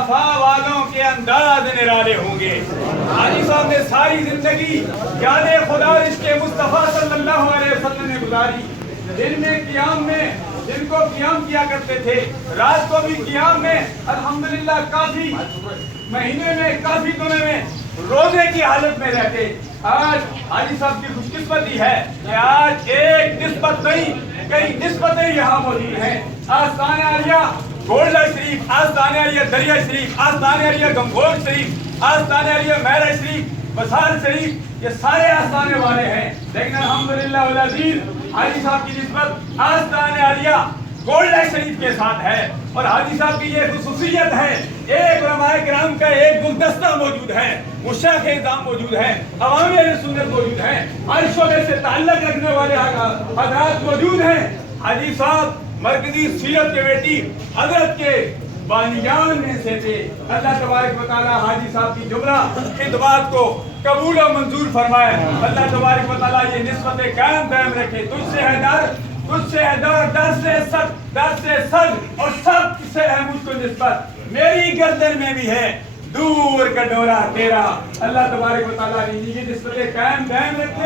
मुस्तफा वालों के अंदाज निराले होंगे। हाजी साहब ने सारी जिंदगी याद खुदा इश्क़ मुस्तफा सल्लल्लाहु अलैहि वसल्लम ने गुजारी। दिन में क़ियाम में जिनको क़ियाम किया करते थे, रात को भी क़ियाम में अल्हम्दुलिल्लाह काफी महीने में काफी दिनों में रोजे की हालत में रहते। आज हाजी साहब की खुशकिस्मती है कि आज एक निस्बत नहीं कई निस्बतें यहाँ मौजूद हैं। आस्ताने आलिया गोल्डा शरीफ, आस्ताने आलिया दरिया शरीफ, आस्ताने आलिया गंगोर शरीफ, आस्ताने आलिया महरा शरीफ, बसार शरीफ, ये सारे आस्ताने वाले हैं। लेकिन अल्हम्दुलिल्लाह वल अज़ीज़ हाजी साहब की निस्बत आस्ताने आलिया गोल्डा शरीफ के साथ है। और हाजी साहब की ये खुसूसियत है, एक उलमाए किराम का एक गुलदस्ता मौजूद है, मुशाइख इज़ाम मौजूद है, अवामी अहले सुन्नत मौजूद है, हर शोबे से ताल्लुक़ रखने वाले हज़रात मौजूद हैं। हाजी साहब मरकजी सीरत के बेटी हजरत के बानियान में से थे। अल्लाह तबारक व तआला हाजी साहब की जुमला खिदमत को कबूल और मंजूर फरमाए। अल्लाह तबारक व तआला ये निस्बत कायम दायम रखे। तुझसे है डर, तुझसे है डर, डर से सद और सब से है मुझको निस्बत, मेरी गर्दन में भी है दूर का डोरा तेरा। अल्लाह तबारक व तआला ये निस्बत कायम दायम रखे।